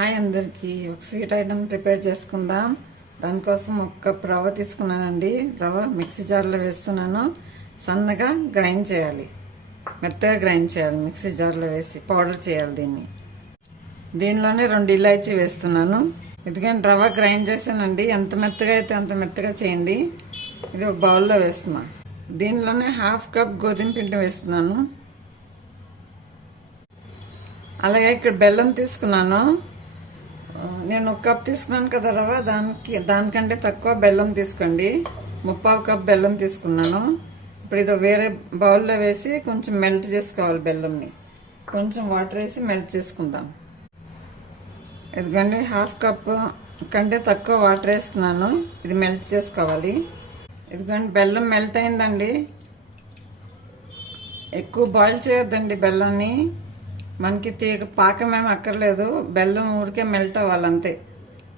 Hi అందరికీ ఒక sweet item prepare చేసుకుందాం. దానికోసం ఒక కప్ రవ్వ తీసుకున్నానండి. రవ్వ మిక్సీ జార్లో వేస్తున్నాను. సన్నగా గ్రైండ్ చేయాలి, మెత్తగా గ్రైండ్ చేయాలి. మిక్సీ జార్లో వేసి పౌడర్ చేయాలి. దీనిలోనే 2 ఇలాచీ వేస్తున్నాను. ఎందుకంటే రవ్వ గ్రైండ్ చేశానండి. ఎంత మెత్తగా అయితే అంత మెత్తగా చేయండి. ఇది ఒక బౌల్లో వేస్తున్నా. దీనిలోనే 1/2 కప్ గోధుమ పిండి వేస్తున్నాను. అలాగే ఇక్కడ బెల్లం తీసుకున్నాను. నేను 1 కప్ తీసుకున్నాను కదా రవ్వ, దానికంటే తక్కువ బెల్లం తీసుకోండి. 3/4 కప్ బెల్లం తీసుకున్నాను. ఇప్పుడు ఇది వేరే బౌల్లో వేసి కొంచెం మెల్ట్ చేసుకోవాలి. బెల్లంని కొంచెం వాటర్ వేసి మెల్ట్ చేసుకుందాం. ఎందుకంటే 1/2 కప్ కంటే తక్కువ వాటర్ వేస్తున్నాను. ఇది మెల్ట్ చేసుకోవాలి. ఎందుకంటే బెల్లం మెల్ట్ అయిందండి. ఎక్కువ బాయిల్ చేయొద్దండి బెల్లాన్ని. మనకి పాకం ఏమి అక్కర్లేదు. బెల్లం ఊరికే మెల్ట్ అవ్వాలంతే.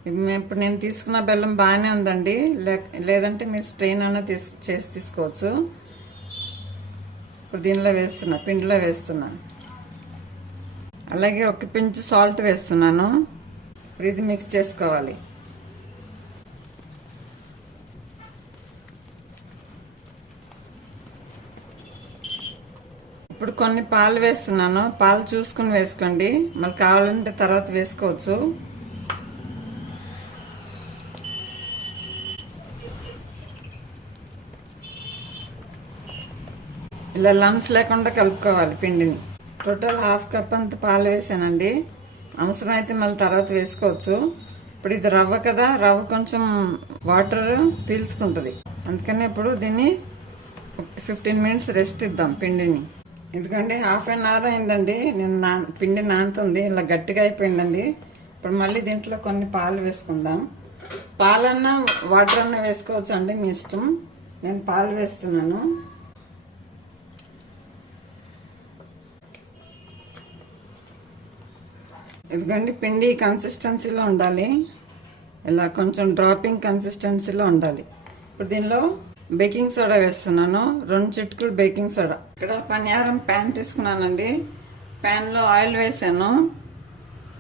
ఇప్పుడు నేను తీసుకున్న బెల్లం బాగానే ఉందండి. లేదంటే మీరు స్ట్రెయిన్ అన్న చేసి తీసుకోవచ్చు. ఇప్పుడు దీనిలో వేస్తున్నా, పిండిలో వేస్తున్నా. అలాగే ఒక పించ్ సాల్ట్ వేస్తున్నాను. ఇప్పుడు ఇది మిక్స్ చేసుకోవాలి. ఇప్పుడు కొన్ని పాలు వేస్తున్నాను. పాలు చూసుకుని వేసుకోండి. మళ్ళీ కావాలంటే తర్వాత వేసుకోవచ్చు. ఇలా లమ్స్ లేకుండా కలుపుకోవాలి పిండిని. టోటల్ 1/2 కప్ అంత పాలు వేసానండి. అవసరం అయితే మళ్ళీ తర్వాత వేసుకోవచ్చు. ఇప్పుడు ఇది రవ్వ కదా, రవ్వ కొంచెం వాటర్ పీల్చుకుంటుంది. అందుకని ఇప్పుడు దీన్ని 15 మినిట్స్ రెస్ట్ ఇద్దాం పిండిని. ఎందుకంటే 1/2 అవర్ అయిందండి. నేను పిండి నానుతుంది, ఇలా గట్టిగా అయిపోయిందండి. ఇప్పుడు మళ్ళీ దీంట్లో కొన్ని పాలు వేసుకుందాం. పాలన్నా వాటర్ అన్నా వేసుకోవచ్చు అండి, మీ ఇష్టం. నేను పాలు వేస్తున్నాను. ఎందుకంటే పిండి కన్సిస్టెన్సీలో ఉండాలి. ఇలా కొంచెం డ్రాపింగ్ కన్సిస్టెన్సీలో ఉండాలి. ఇప్పుడు దీనిలో బేకింగ్ సోడా వేస్తున్నాను. 2 చిటికలు బేకింగ్ సోడా. ఇక్కడ పనియారం ప్యాన్ తీసుకున్నానండి. ప్యాన్లో ఆయిల్ వేసాను.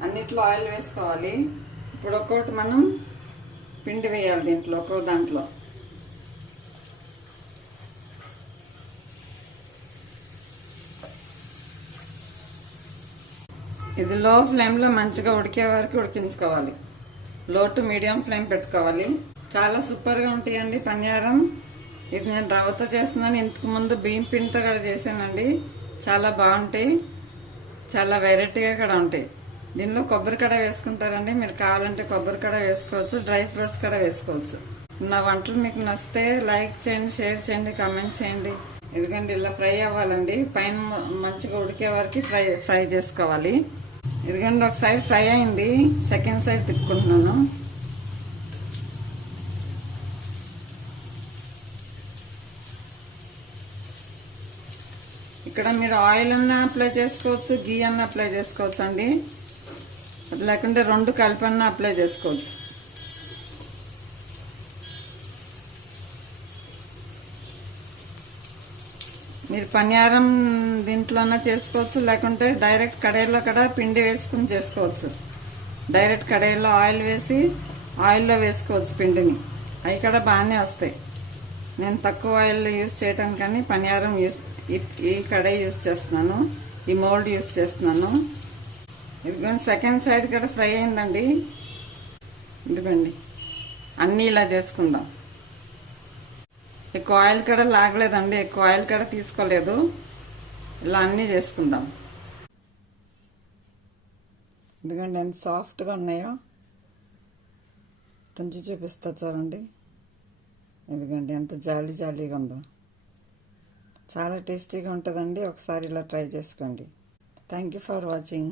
అన్నిట్లో ఆయిల్ వేసుకోవాలి. ఇప్పుడు ఒక్కొక్కటి మనం పిండి వేయాలి దీంట్లో, ఒక్కొక్క దాంట్లో. ఇది లో ఫ్లేమ్లో మంచిగా ఉడికే వరకు ఉడికించుకోవాలి. లో టు మీడియం ఫ్లేమ్ పెట్టుకోవాలి. చాలా సూపర్గా ఉంటాయండి పనియారం. ఇది నేను రవ్వతో చేస్తున్నాను. ఇంతకు ముందు బియ్యం పిండితో కూడా చేశానండి. చాలా బాగుంటాయి, చాలా వెరైటీగా కూడా ఉంటాయి. దీనిలో కొబ్బరి కడ వేసుకుంటారండి. మీరు కావాలంటే కొబ్బరి కడ వేసుకోవచ్చు, డ్రై ఫ్రూట్స్ కూడా వేసుకోవచ్చు. నా వంటలు మీకు నచ్చితే లైక్ చేయండి, షేర్ చేయండి, కామెంట్ చేయండి. ఎందుకంటే ఇలా ఫ్రై అవ్వాలండి. పైన మంచిగా ఉడికే వరకు ఫ్రై చేసుకోవాలి. ఎందుకంటే ఒక సైడ్ ఫ్రై అయింది, సెకండ్ సైడ్ తిప్పుకుంటున్నాను. ఇక్కడ మీరు ఆయిల్ అన్నా అప్లై చేసుకోవచ్చు, గీ అన్నా అప్లై చేసుకోవచ్చు అండి. లేకుంటే 2 కలిపన్నా అప్లై చేసుకోవచ్చు. మీరు పనియారం దీంట్లోనే చేసుకోవచ్చు, లేకుంటే డైరెక్ట్ కడాయిలో కూడా పిండి వేసుకుని చేసుకోవచ్చు. డైరెక్ట్ కడాయిలో ఆయిల్ వేసి ఆయిల్లో వేసుకోవచ్చు పిండిని. అవి కూడా బాగానే వస్తాయి. నేను తక్కువ ఆయిల్ యూజ్ చేయటం కానీ పనియారం ఈ కడాయి యూజ్ చేస్తున్నాను, ఈ మోల్డ్ యూజ్ చేస్తున్నాను. ఇదిగోండి సెకండ్ సైడ్ కూడా ఫ్రై అయిందండి. ఇదిగోండి అన్నీ ఇలా చేసుకుందాం. ఎక్కువ ఆయిల్ కూడా లాగలేదండి, ఎక్కువ ఆయిల్ కూడా తీసుకోలేదు. ఇలా అన్నీ చేసుకుందాం. ఎందుకంటే ఎంత సాఫ్ట్గా ఉన్నాయో తుంచి చూపిస్తా చూడండి. ఎందుకంటే ఎంత జాలీగా ఉందో. చాలా టేస్టీగా ఉంటుందండి. ఒకసారి ఇలా ట్రై చేసుకోండి. Thank you for watching.